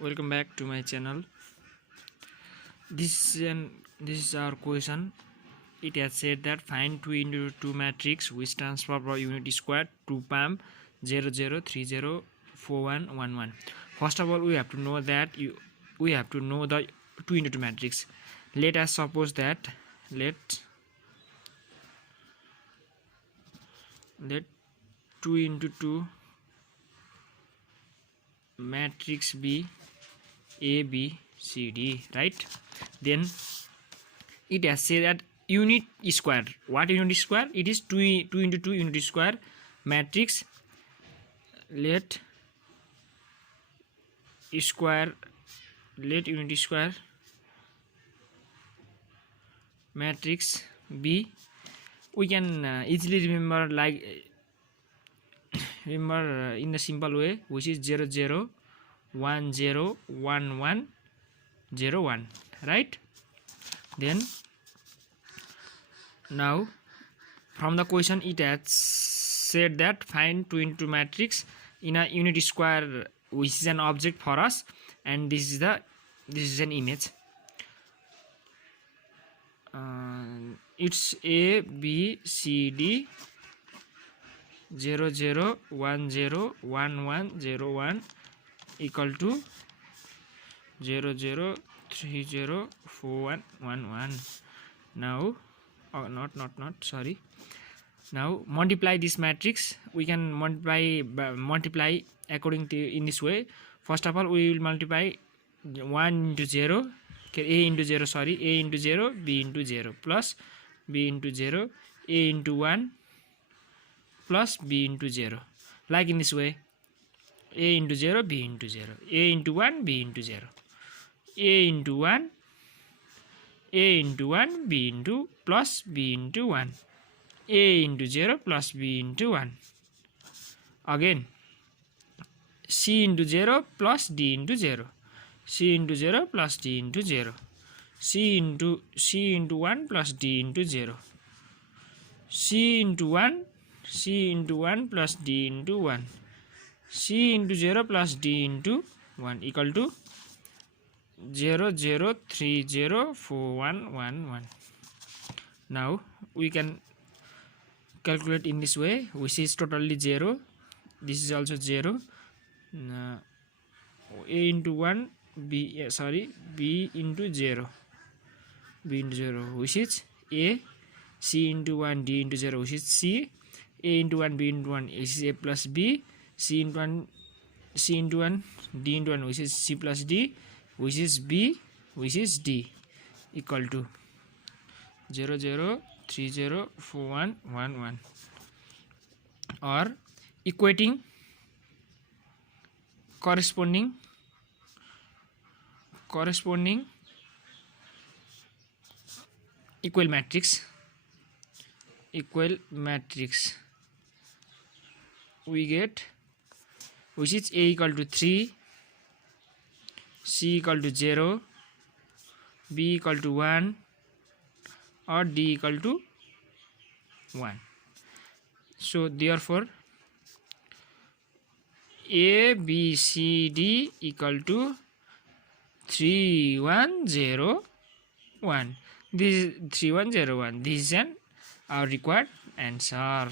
Welcome back to my channel. This is our question. It has said that find 2 into 2 matrix which transfer per unit square to PAM 00304111. First of all, we have to know that we have to know the 2 into 2 matrix. Let us suppose that let 2 into 2 matrix be A, B, C, D, right? Then it has said that unit square. What unit square? It is 2 into 2 unit square matrix. Let unit square matrix B. We can easily remember in the simple way, which is 0 0 1 0 1 1 0 1, right? Then now from the question it has said that find 2 into 2 matrix in a unit square, which is an object for us, and this is an image. It's A, B, C, D, 0 0 1 0 1 1 0 1 equal to 0 0 3 0 4 1 1 1. Now sorry. Now multiply this matrix. We can multiply according to in this way. First of all, we will multiply 1 into 0, A into 0, sorry, A into 0, B into 0, plus B into 0, A into 1 plus B into 0, like in this way. A into 0, B into 0, A into 1, B into 0, A into 1, A into 1, B into plus B into 1, A into 0 plus B into 1. Again, C into 0 plus D into 0, C into 0 plus D into 0, C into 1 plus D into 0, C into 1 plus D into 1, C into 0 plus D into 1 equal to 0 0 3 0 4 1 1 1. Now we can calculate in this way, which is totally 0. This is also 0. A into 1, B into 0, B into 0, which is A, C into 1, D into 0, which is C, A into 1, B into 1, which is A plus B, C into 1, D into 1, which is C plus D, which is B, which is D, equal to 0 0 3 0 4 1 1 1. Or equating corresponding equal matrix we get, which is A equal to 3, C equal to 0, B equal to 1, or D equal to 1. So therefore A, B, C, D equal to 3 1 0 1. This is 3 1 0 1. This is our required answer.